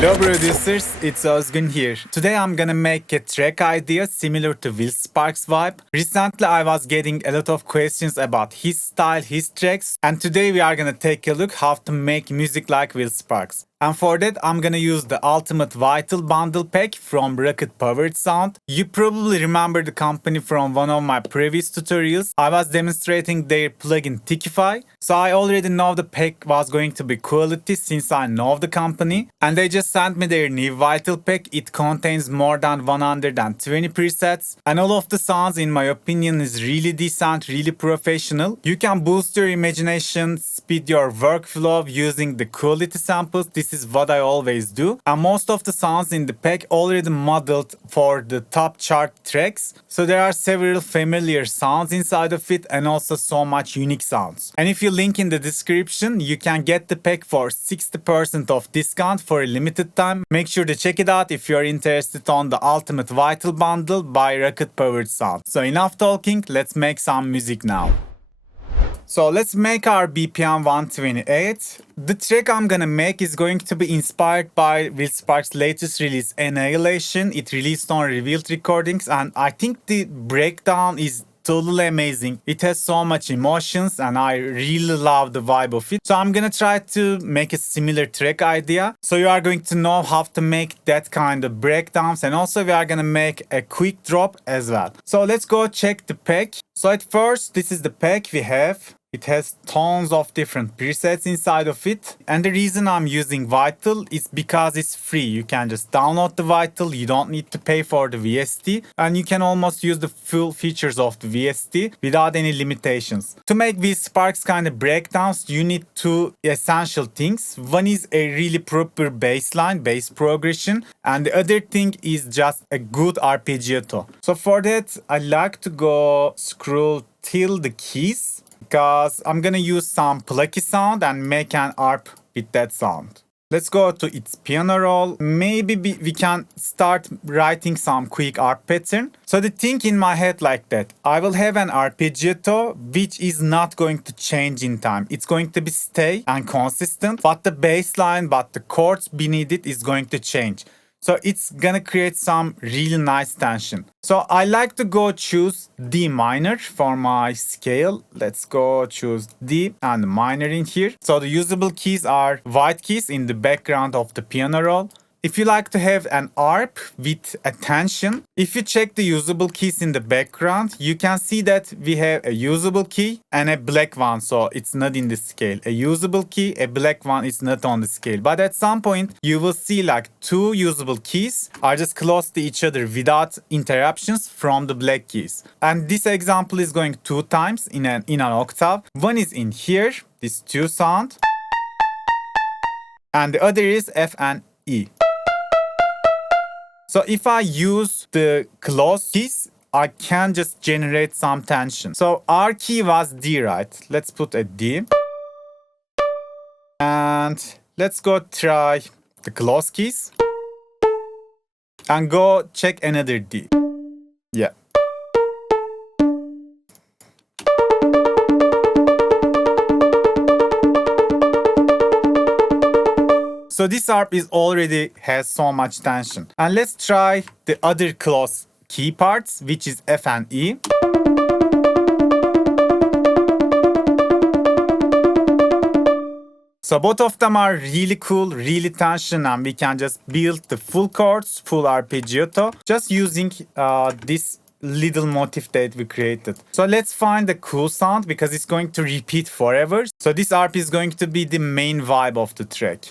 Hello producers, it's Özgün here. Today I'm gonna make a track idea similar to Will Sparks' vibe. Recently I was getting a lot of questions about his style, his tracks, and today we are gonna take a look how to make music like Will Sparks. And for that, I'm gonna use the Ultimate Vital Bundle pack from Rocket Powered Sound. You probably remember the company from one of my previous tutorials. I was demonstrating their plugin Tikify, so I already know the pack was going to be quality since I know the company. And they just sent me their new Vital pack. It contains more than 120 presets, and all of the sounds, in my opinion, is really decent, really professional. You can boost your imagination, speed your workflow using the quality samples. This is what I always do. And most of the sounds in the pack already modeled for the top chart tracks. So there are several familiar sounds inside of it and also so much unique sounds. And if you link in the description, you can get the pack for 60% off discount for a limited time. Make sure to check it out if you're interested on the Ultimate Vital Bundle by Rocket Powered Sound. So enough talking, let's make some music now. So let's make our BPM 128. The track I'm gonna make is going to be inspired by Will Sparks' latest release, Annihilation. It released on Revealed Recordings, and I think the breakdown is totally amazing. It has so much emotions and I really love the vibe of it. So I'm gonna try to make a similar track idea. So you are going to know how to make that kind of breakdowns, and also we are gonna make a quick drop as well. So let's go check the pack. So at first, this is the pack we have. It has tons of different presets inside of it. And the reason I'm using Vital is because it's free. You can just download the Vital. You don't need to pay for the VST. And you can almost use the full features of the VST without any limitations. To make these Sparks kind of breakdowns, you need two essential things. One is a really proper bass line, bass progression. And the other thing is just a good arpeggiator. So for that, I like to go scroll till the keys, because I'm gonna use some plucky sound and make an arp with that sound. Let's go to its piano roll. Maybe we can start writing some quick arp pattern. So the thing in my head like that, I will have an arpeggiato which is not going to change in time. It's going to be stay and consistent, but the bass line, but the chords beneath it is going to change. So it's gonna create some really nice tension. So I like to go choose D minor for my scale. Let's go choose D and minor in here. So the usable keys are white keys in the background of the piano roll. If you like to have an arp with a tension, if you check the usable keys in the background, you can see that we have a usable key and a black one, so it's not in the scale. A usable key, a black one is not on the scale. But at some point, you will see like two usable keys are just close to each other without interruptions from the black keys. And this example is going two times in an octave. One is in here, this two sound, and the other is F and E. So if I use the close keys, I can just generate some tension. So our key was D, right? Let's put a D. And let's go try the close keys. And go check another D. Yeah. So this arp is already has so much tension. And let's try the other close key parts, which is F and E. So both of them are really cool, really tension, and we can just build the full chords, full arpeggiato, just using this little motif that we created. So let's find the cool sound because it's going to repeat forever. So this arp is going to be the main vibe of the track.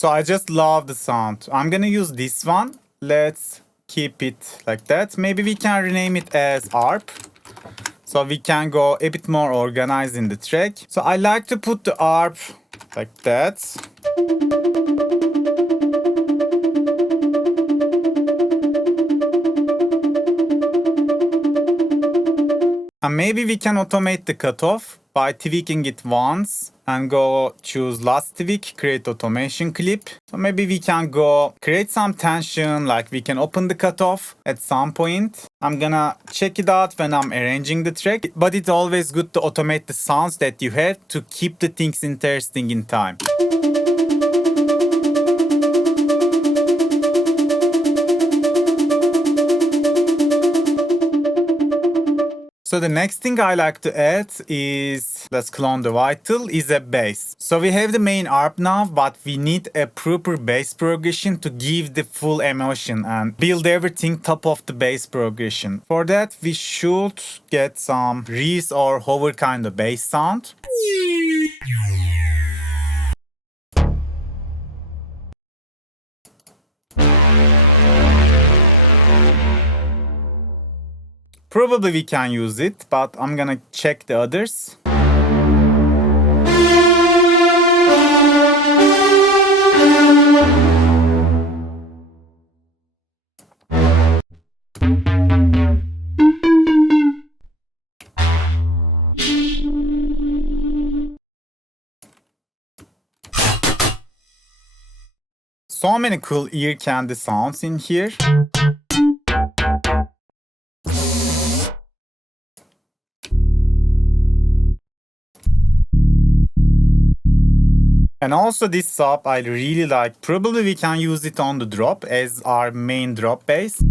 So I just love the sound. I'm gonna use this one. let's keep it like that. Maybe we can rename it as ARP. So we can go a bit more organized in the track. So I like to put the ARP like that. And maybe we can automate the cutoff by tweaking it once and go choose last tweak, create automation clip. So maybe we can go create some tension, like we can open the cutoff at some point. I'm gonna check it out when I'm arranging the track, but it's always good to automate the sounds that you have to keep the things interesting in time. So the next thing I like to add is, let's clone the vital, is a bass. So we have the main ARP now, but we need a proper bass progression to give the full emotion and build everything top of the bass progression. For that, we should get some Reese or hover kind of bass sound. Probably we can use it, but I'm gonna check the others. So many cool ear candy sounds in here. And also this sub I really like. Probably we can use it on the drop as our main drop bass.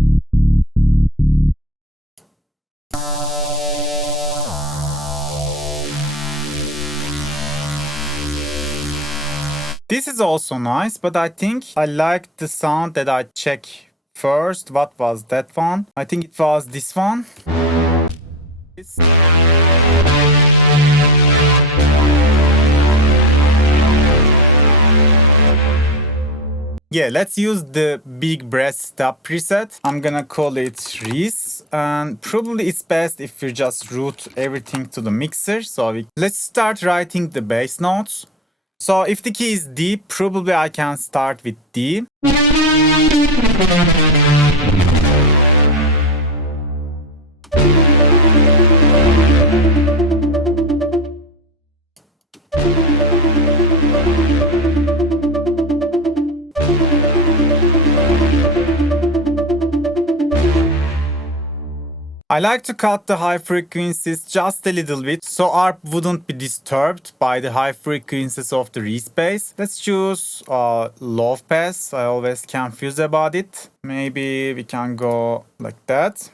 This is also nice, but I think I like the sound that I check first. What was that one? I think it was this one. Yeah, let's use the big brass stop preset. I'm gonna call it Reese, and probably it's best if we just route everything to the mixer. So let's start writing the bass notes. So if the key is D, probably I can start with D. I like to cut the high frequencies just a little bit so ARP wouldn't be disturbed by the high frequencies of the Reese bass. Let's choose low pass. I always confuse about it. Maybe we can go like that.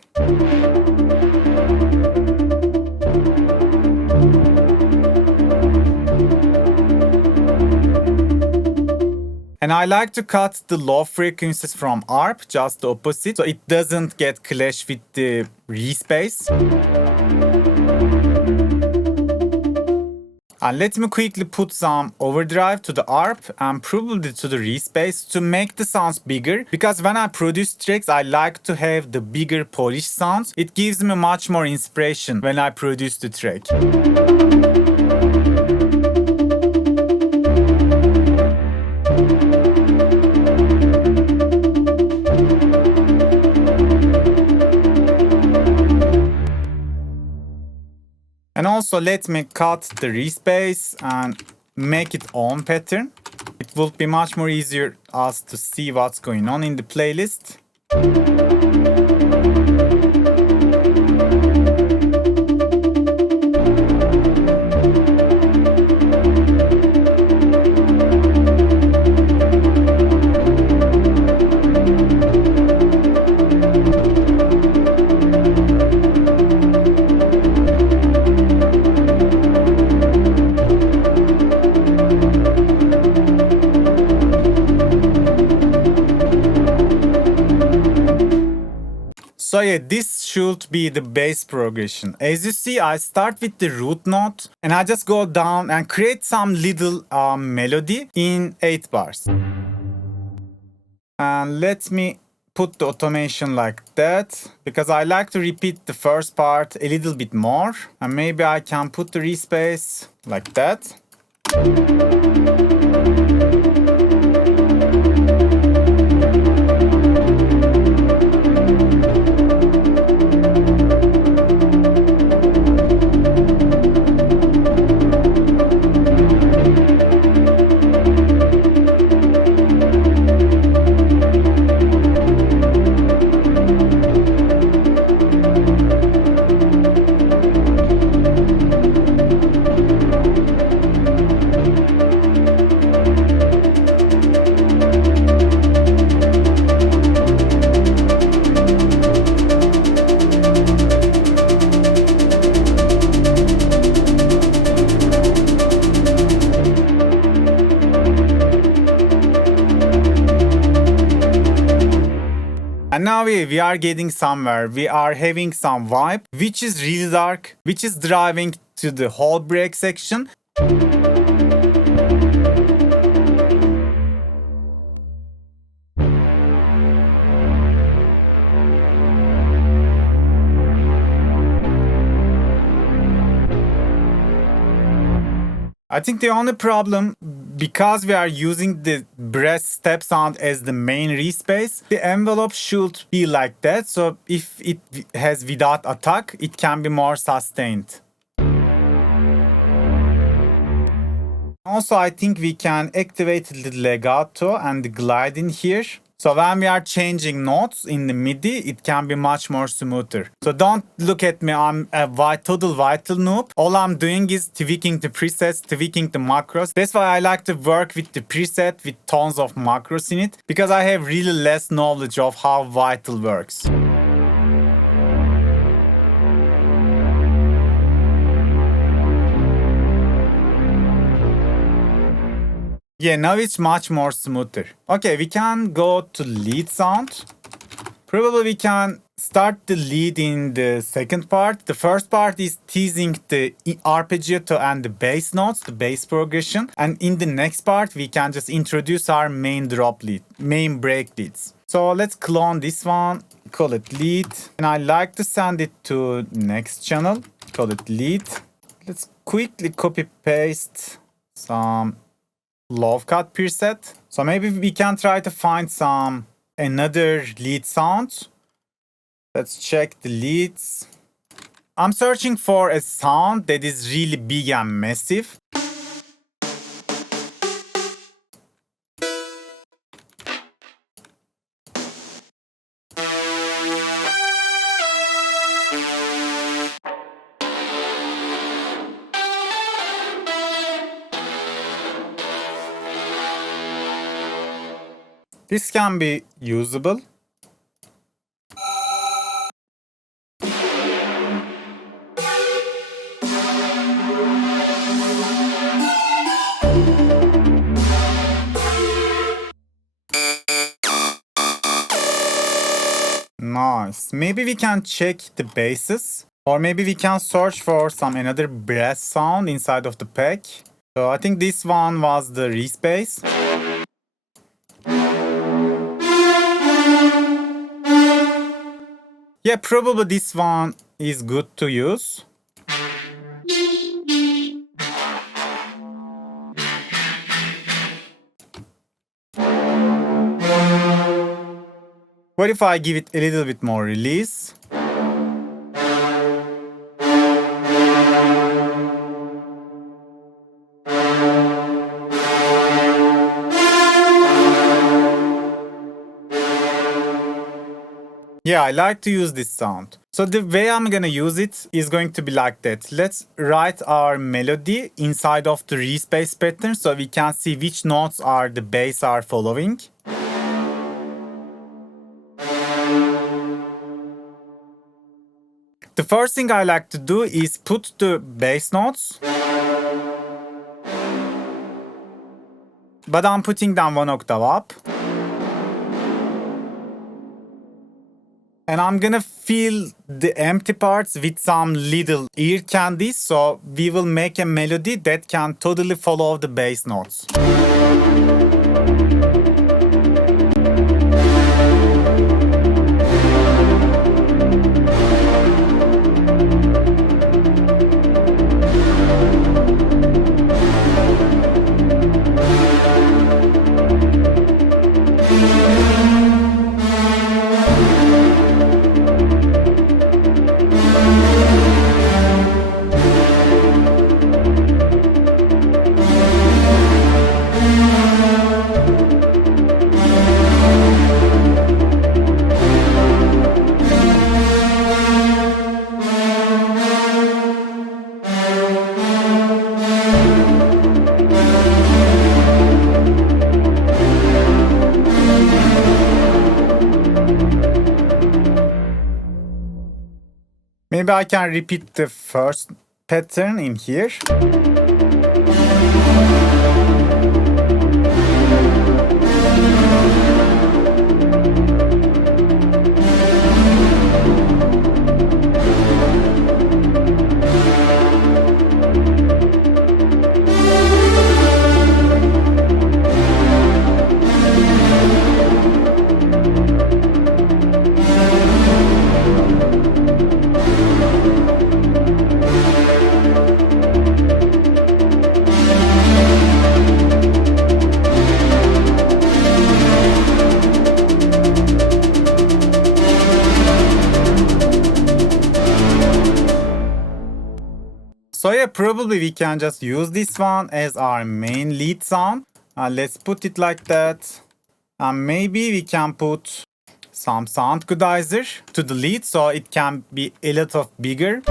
And I like to cut the low frequencies from ARP, just the opposite, so it doesn't get clash with the Reese bass. And let me quickly put some overdrive to the ARP and probably to the Reese bass to make the sounds bigger. Because when I produce tracks, I like to have the bigger polished sounds. It gives me much more inspiration when I produce the track. And also let me cut the Reese bass and make it own pattern. It will be much more easier us to see what's going on in the playlist. So yeah, this should be the bass progression. As you see, I start with the root note and I just go down and create some little melody in 8 bars. And let me put the automation like that because I like to repeat the first part a little bit more. And maybe I can put the Reese Bass like that. And now we are getting somewhere. We are having some vibe, which is really dark, which is driving to the whole break section. I think the only problem, because we are using the brass step sound as the main Reese Bass, the envelope should be like that. So if it has without attack, it can be more sustained. Also, I think we can activate the legato and the glide in here. So when we are changing notes in the MIDI, it can be much more smoother. So don't look at me, I'm a total vital noob. All I'm doing is tweaking the presets, tweaking the macros. That's why I like to work with the preset with tons of macros in it, because I have really less knowledge of how vital works. Yeah, now it's much more smoother. Okay, we can go to lead sound. Probably we can start the lead in the second part. The first part is teasing the arpeggiator and the bass notes, the bass progression. And in the next part, we can just introduce our main drop lead, main break leads. So let's clone this one, call it lead. And I like to send it to next channel, call it lead. Let's quickly copy paste some low cut preset. So maybe we can try to find some another lead sound. Let's check the leads. I'm searching for a sound that is really big and massive. This can be usable. Nice. Maybe we can check the basses, or maybe we can search for some another brass sound inside of the pack. So I think this one was the Reese Bass. Yeah, probably this one is good to use. What if I give it a little bit more release? Yeah, I like to use this sound. So the way I'm gonna use it is going to be like that. Let's write our melody inside of the Reese Bass pattern so we can see which notes are the bass are following. The first thing I like to do is put the bass notes, but I'm putting them one octave up. And I'm gonna fill the empty parts with some little ear candies, so we will make a melody that can totally follow the bass notes. Maybe I can repeat the first pattern in here. So yeah, probably we can just use this one as our main lead sound. Let's put it like that. And maybe we can put some sound goodizer to the lead so it can be a little bigger.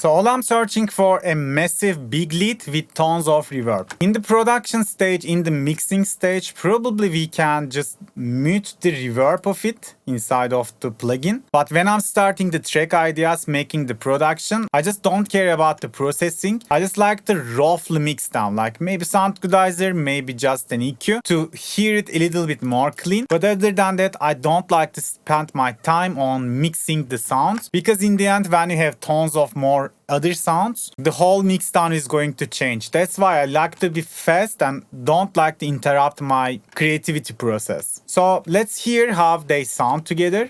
So all I'm searching for a massive big lead with tons of reverb. In the production stage, in the mixing stage, probably we can just mute the reverb of it inside of the plugin. But when I'm starting the track ideas, making the production, I just don't care about the processing. I just like the roughly mix down, like maybe sound goodizer, maybe just an EQ to hear it a little bit more clean. But other than that, I don't like to spend my time on mixing the sounds, because in the end, when you have tons of more other sounds, the whole mix down is going to change. That's why I like to be fast and don't like to interrupt my creativity process. So let's hear how they sound together.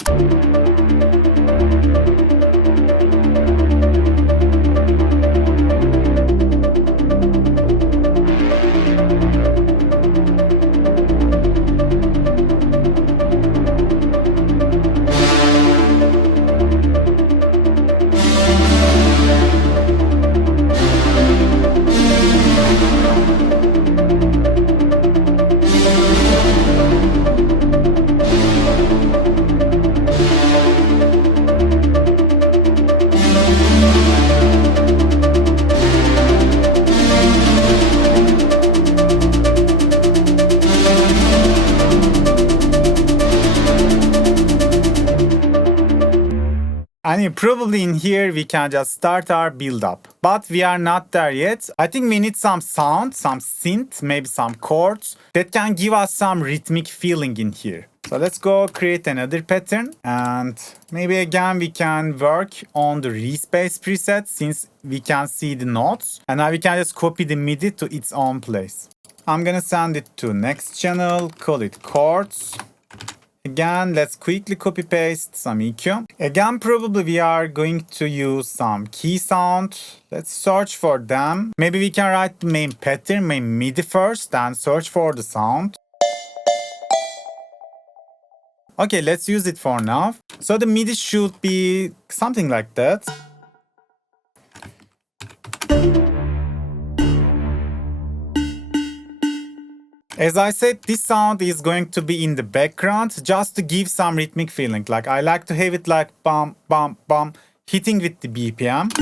And probably in here we can just start our build up. But we are not there yet. I think we need some sound, some synth, maybe some chords that can give us some rhythmic feeling in here. So let's go create another pattern, and maybe again we can work on the Reese Bass preset since we can see the notes, and now we can just copy the MIDI to its own place. I'm gonna send it to next channel, call it Chords. Again, let's quickly copy paste some EQ. Again, probably we are going to use some key sound. Let's search for them. Maybe we can write the main pattern, main MIDI first, then search for the sound. Okay, let's use it for now. So the MIDI should be something like that. As I said, this sound is going to be in the background just to give some rhythmic feeling. Like I like to have it like bum, bum, bum, hitting with the BPM.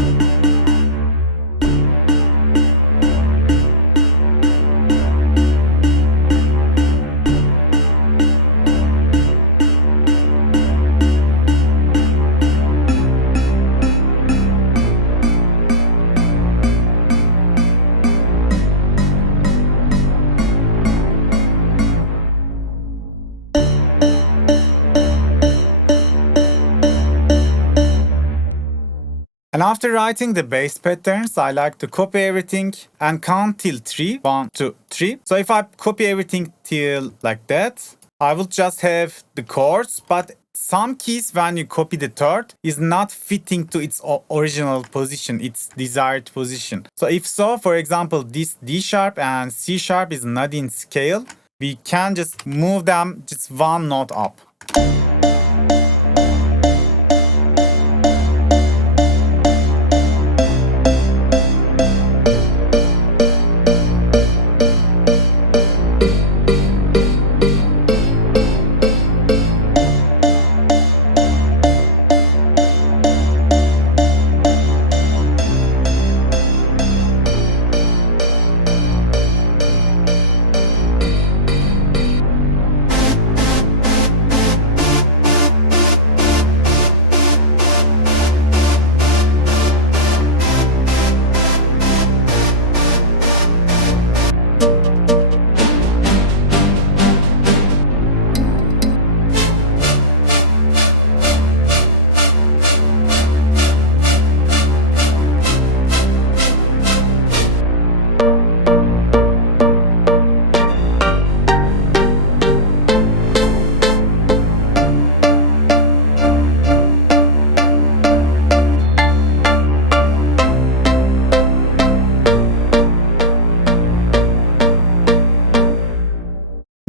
And after writing the bass patterns, I like to copy everything and count till 3. 1, 2, 3. So if I copy everything till like that, I will just have the chords, but some keys when you copy the third is not fitting to its original position, its desired position. So if so, for example, this D sharp and C sharp is not in scale, we can just move them just one note up.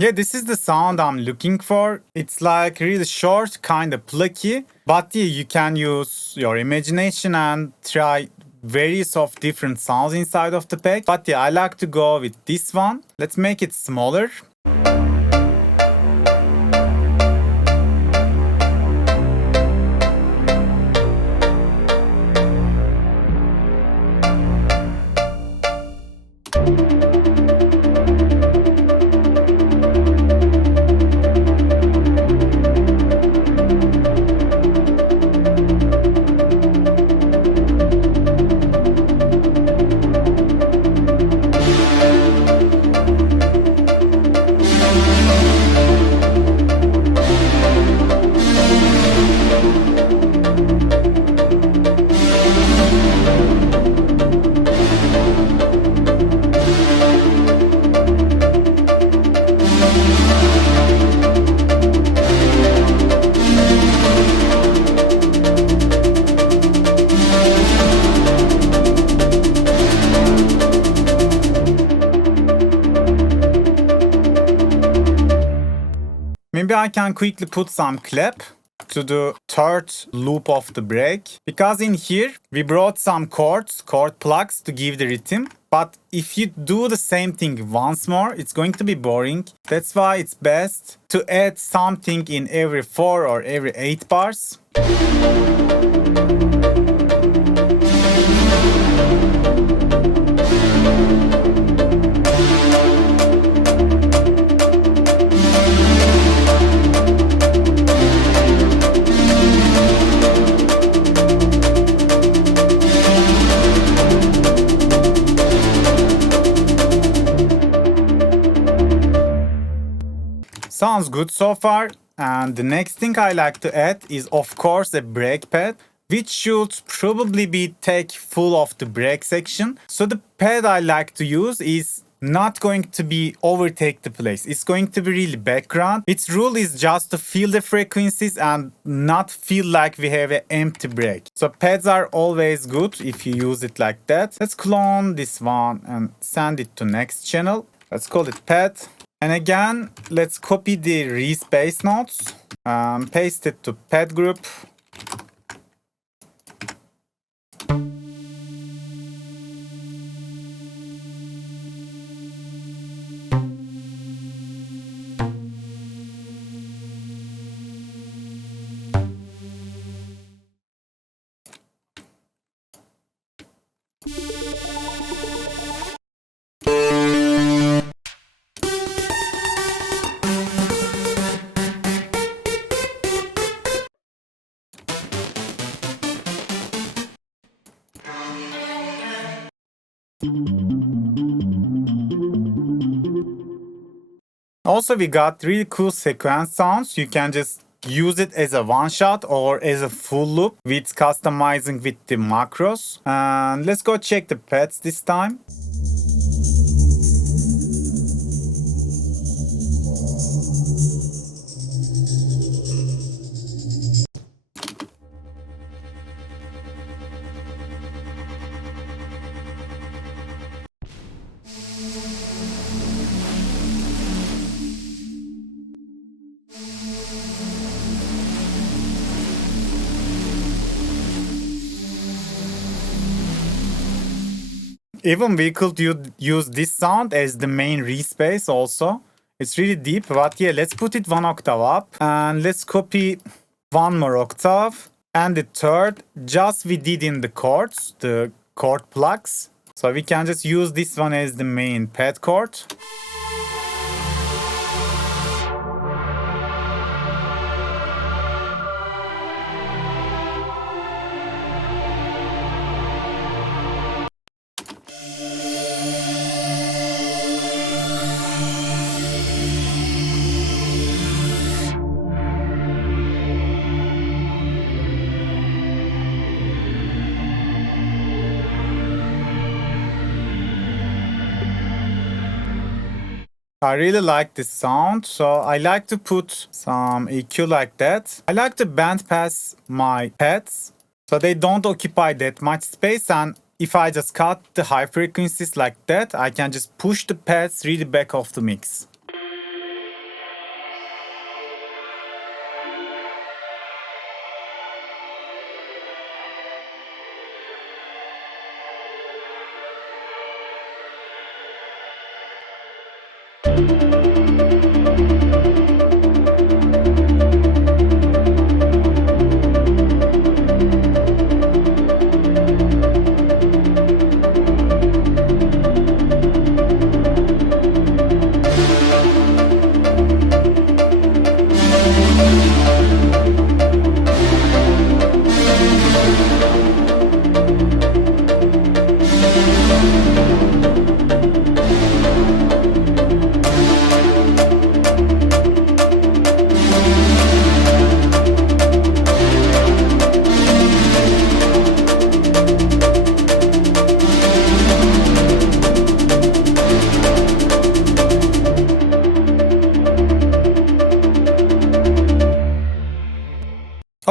Yeah, this is the sound I'm looking for. It's like really short, kind of plucky. But yeah, you can use your imagination and try various of different sounds inside of the pack. But yeah, I like to go with this one. Let's make it smaller. Maybe I can quickly put some clap to the third loop of the break. Because in here, we brought some chords, chord plugs to give the rhythm. But if you do the same thing once more, it's going to be boring. That's why it's best to add something in every 4 or every 8 bars. Sounds good so far. And the next thing I like to add is of course a brake pad, which should probably be take full of the brake section. So the pad I like to use is not going to be overtake the place. It's going to be really background. Its rule is just to feel the frequencies and not feel like we have an empty brake. So pads are always good if you use it like that. Let's clone this one and send it to next channel. Let's call it pad. And again, let's copy the Reese Bass notes, paste it to pad group. Also, we got really cool sequence sounds. You can just use it as a one shot or as a full loop with customizing with the macros. And let's go check the pads this time. Even we could use this sound as the main Reese Bass also. It's really deep, but yeah, let's put it 1 octave up and let's copy 1 more octave and the third, just we did in the chords, the chord plugs. So we can just use this one as the main pad chord. I really like this sound, so I like to put some EQ like that. I like to band pass my pads so they don't occupy that much space, and if I just cut the high frequencies like that, I can just push the pads really back off the mix.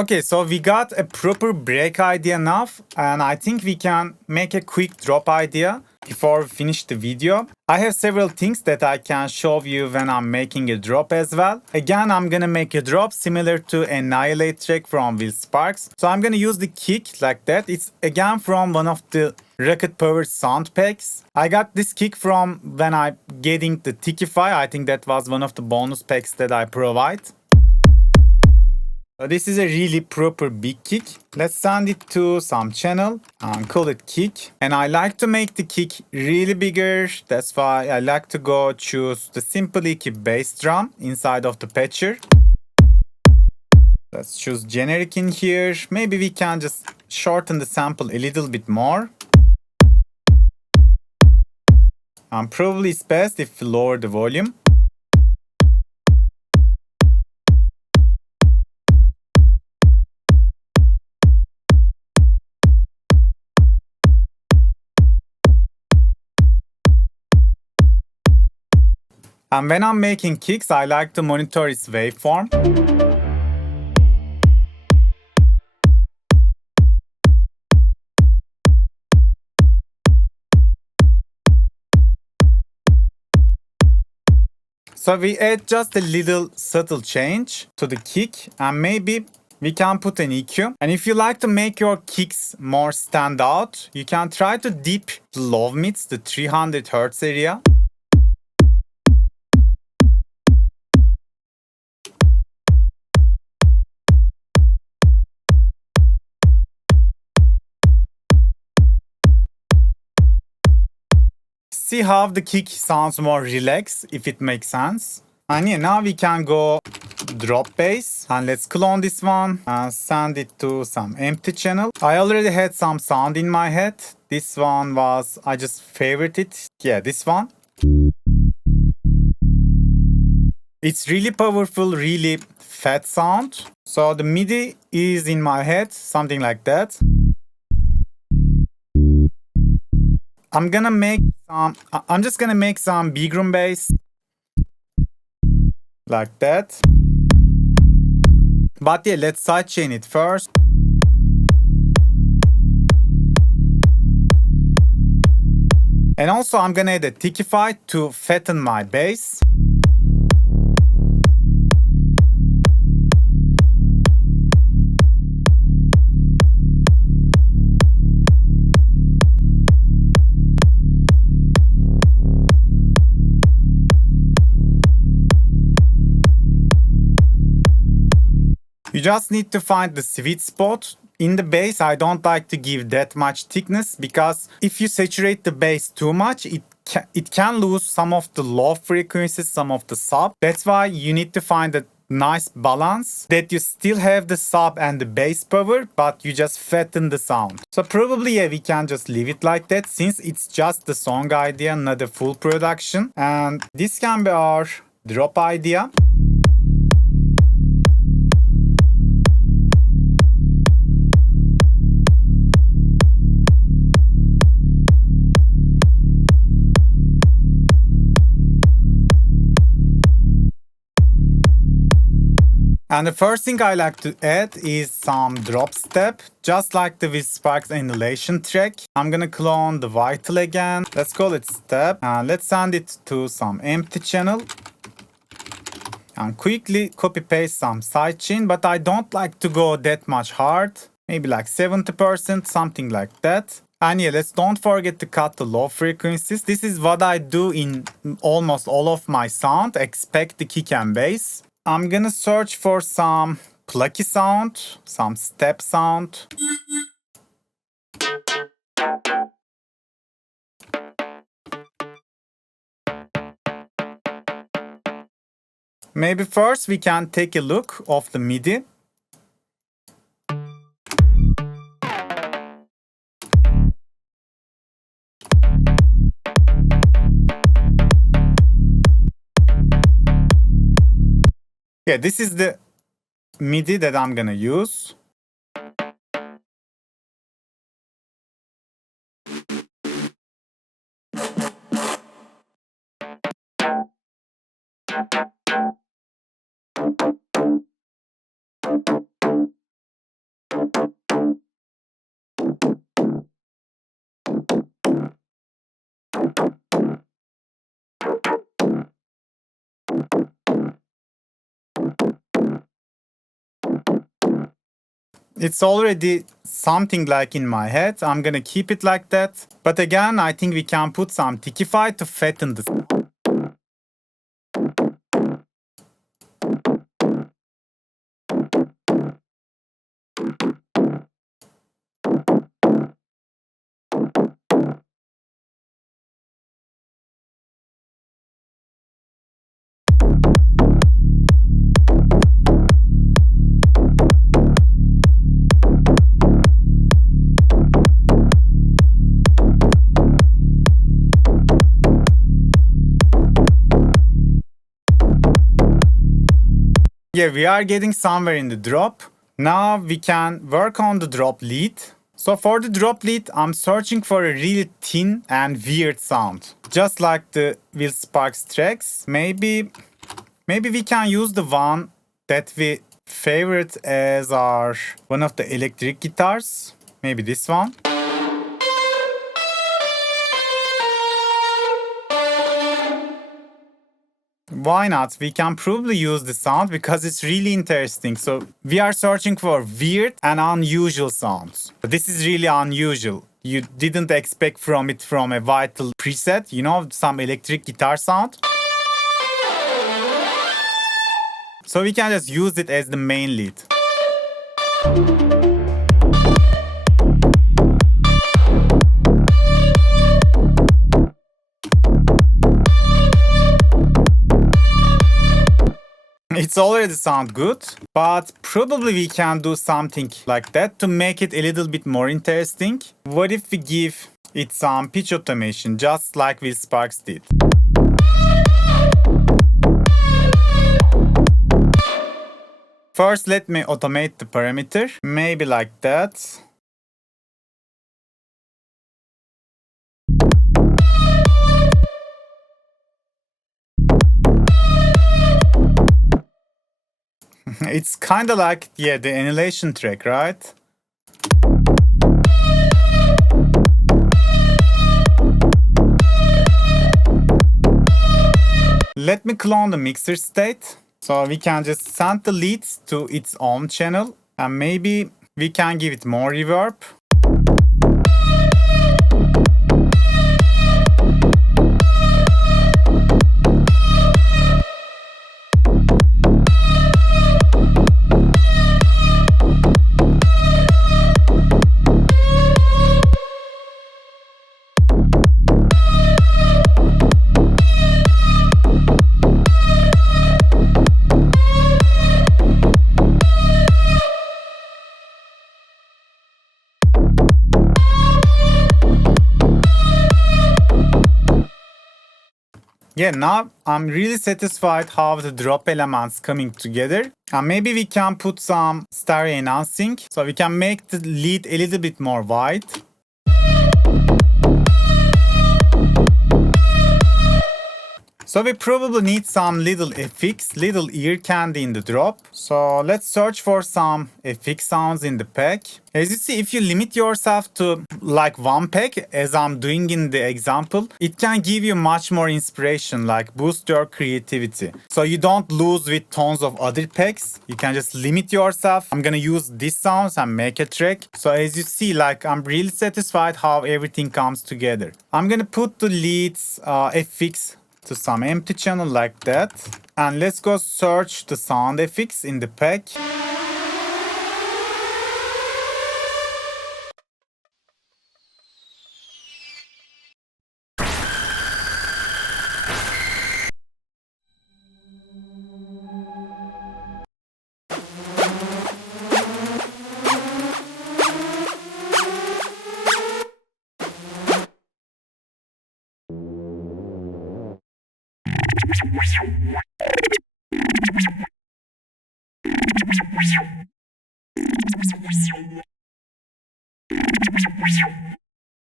Okay, so we got a proper break idea now, and I think we can make a quick drop idea before we finish the video. I have several things that I can show you when I'm making a drop as well. Again, I'm gonna make a drop similar to Annihilate track from Will Sparks. So I'm gonna use the kick like that. It's again from one of the Rocket Power sound packs. I got this kick from when I'm getting the Tikify. I think that was one of the bonus packs that I provide. So this is a really proper big kick. Let's send it to some channel and call it kick. And I like to make the kick really bigger. That's why I like to go choose the Simply Kick bass drum inside of the patcher. Let's choose generic in here. Maybe we can just shorten the sample a little bit more. And probably it's best if we lower the volume. And when I'm making kicks, I like to monitor its waveform. So we add just a little subtle change to the kick, and maybe we can put an EQ. And if you like to make your kicks more stand out, you can try to dip the low mids, the 300 Hz area. See how the kick sounds more relaxed, if it makes sense. And yeah, now we can go drop bass, and let's clone this one and send it to some empty channel. I already had some sound in my head. This one was, I just favorite it. Yeah, this one. It's really powerful, really fat sound. So the MIDI is in my head, something like that. I'm just gonna make some bigroom bass. Like that. But yeah, let's sidechain it first. And also I'm gonna add a Tikify to fatten my bass. You just need to find the sweet spot. In the bass, I don't like to give that much thickness, because if you saturate the bass too much, it can lose some of the low frequencies, some of the sub. That's why you need to find a nice balance that you still have the sub and the bass power, but you just fatten the sound. So probably yeah, we can just leave it like that, since it's just the song idea, not a full production. And this can be our drop idea. And the first thing I like to add is some drop step, just like the Will Sparks Annihilation track. I'm gonna clone the Vital again. Let's call it step, and let's send it to some empty channel. And quickly copy paste some sidechain, but I don't like to go that much hard. Maybe like 70%, something like that. And yeah, don't forget to cut the low frequencies. This is what I do in almost all of my sound, expect the kick and bass. I'm gonna search for some plucky sound, some step sound. Maybe first we can take a look of the MIDI. Yeah, this is the MIDI that I'm gonna use. It's already something like in my head. I'm gonna keep it like that. But again, I think we can put some Tikify to fatten the sound. Yeah, we are getting somewhere in the drop. Now we can work on the drop lead. So for the drop lead, I'm searching for a really thin and weird sound. Just like the Will Sparks tracks. Maybe we can use the one that we favorite as our one of the electric guitars. Maybe this one. Why not? We can probably use the sound because it's really interesting. So we are searching for weird and unusual sounds. But this is really unusual. You didn't expect from it from a Vital preset, you know, some electric guitar sound. So we can just use it as the main lead. It's already sound good, but probably we can do something like that to make it a little bit more interesting. What if we give it some pitch automation, just like Will Sparks did? First, let me automate the parameter, maybe like that. It's kind of like, yeah, the annihilation track, right? Let me clone the mixer state. So we can just send the leads to its own channel, and maybe we can give it more reverb. Yeah, now I'm really satisfied how the drop elements coming together. And maybe we can put some stereo enhancing so we can make the lead a little bit more wide. So we probably need some little FX, little ear candy in the drop. So let's search for some FX sounds in the pack. As you see, if you limit yourself to like one pack, as I'm doing in the example, it can give you much more inspiration, like boost your creativity. So you don't lose with tons of other packs. You can just limit yourself. I'm gonna use these sounds and make a track. So as you see, like I'm really satisfied how everything comes together. I'm gonna put the leads FX to some empty channel like that, and let's go search the sound effects in the pack.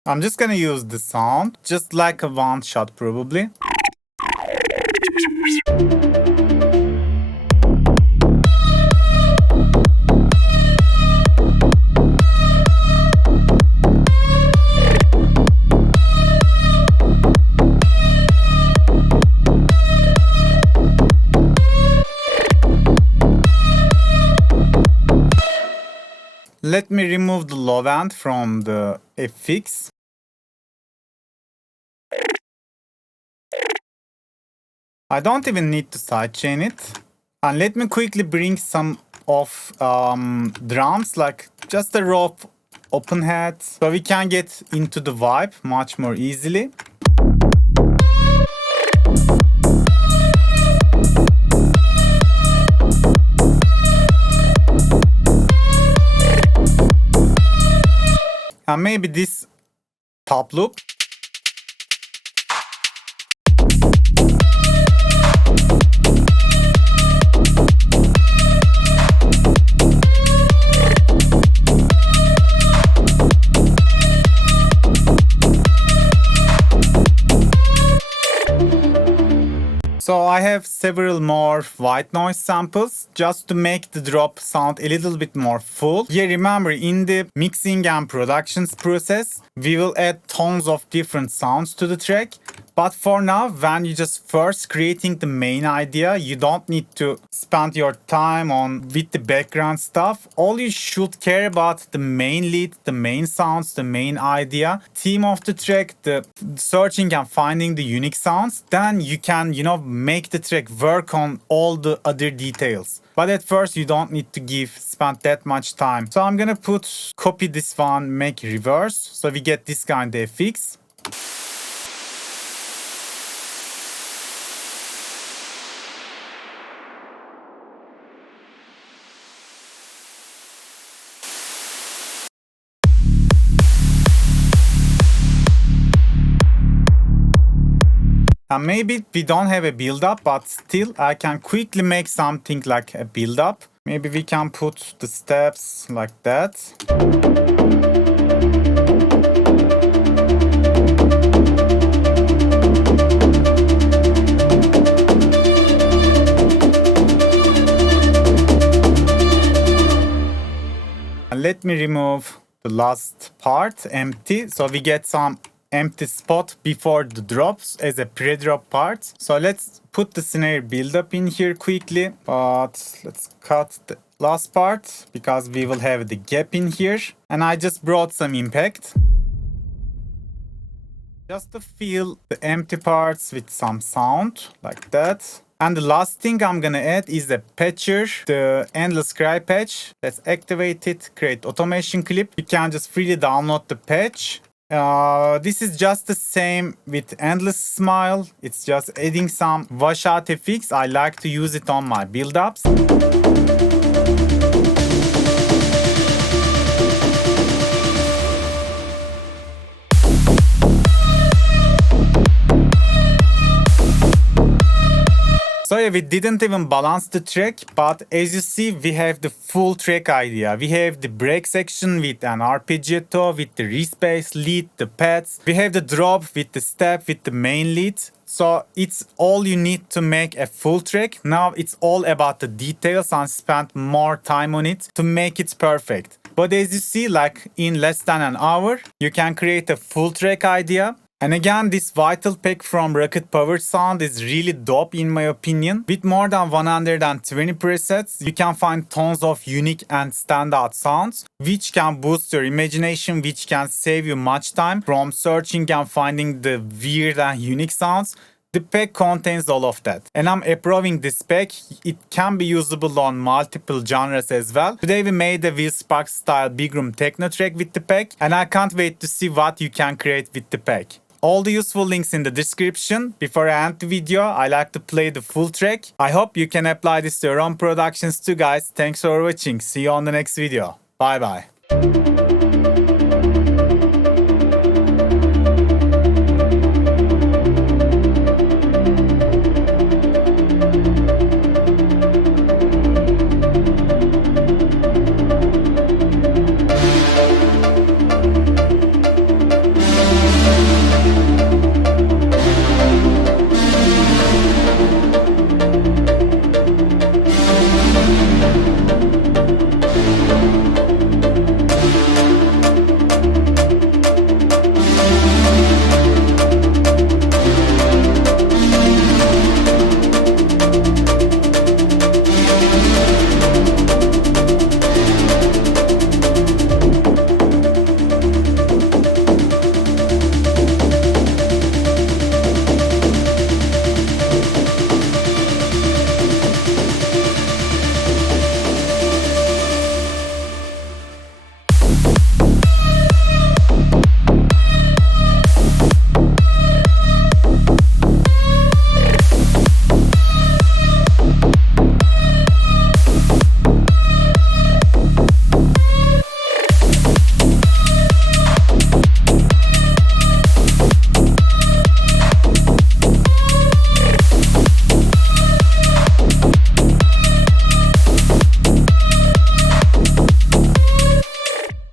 I'm just gonna use the sound, just like a one shot probably. Let me remove the low end from the FX. I don't even need to sidechain it. And let me quickly bring some of drums, like just a raw open head, so we can get into the vibe much more easily. And maybe this top loop. So I have several more white noise samples just to make the drop sound a little bit more full. Yeah, remember, in the mixing and productions process, we will add tons of different sounds to the track. But for now, when you're just first creating the main idea, you don't need to spend your time on with the background stuff. All you should care about the main lead, the main sounds, the main idea, theme of the track, the searching and finding the unique sounds. Then you can, make the track work on all the other details. But at first, you don't need to spend that much time. So I'm gonna copy this one, make reverse, so we get this kind of FX. And maybe we don't have a build-up, but still I can quickly make something like a build-up. Maybe we can put the steps like that. And let me remove the last part, empty, so we get some empty spot before the drops as a pre-drop part. So let's put the snare build-up in here quickly, but let's cut the last part because we will have the gap in here. And I just brought some impact just to fill the empty parts with some sound like that. And the last thing I'm gonna add is the patcher, the endless cry patch. Let's activate it, create automation clip. You can just freely download the patch. This is just the same with Endless Smile. It's just adding some washout effects. I like to use it on my build-ups. So yeah, we didn't even balance the track, but as you see, we have the full track idea. We have the break section with an Arpegiator, with the Reese Bass lead, the pads. We have the drop with the step, with the main lead. So it's all you need to make a full track. Now it's all about the details and spend more time on it to make it perfect. But as you see, like in less than an hour, you can create a full track idea. And again, this Vital Pack from Rocket Power Sound is really dope in my opinion. With more than 120 presets, you can find tons of unique and standout sounds, which can boost your imagination, which can save you much time from searching and finding the weird and unique sounds. The pack contains all of that. And I'm approving this pack. It can be usable on multiple genres as well. Today we made a Will Sparks style bigroom techno track with the pack, and I can't wait to see what you can create with the pack. All the useful links in the description. Before I end the video, I like to play the full track. I hope you can apply this to your own productions too, guys. Thanks for watching. See you on the next video. Bye bye.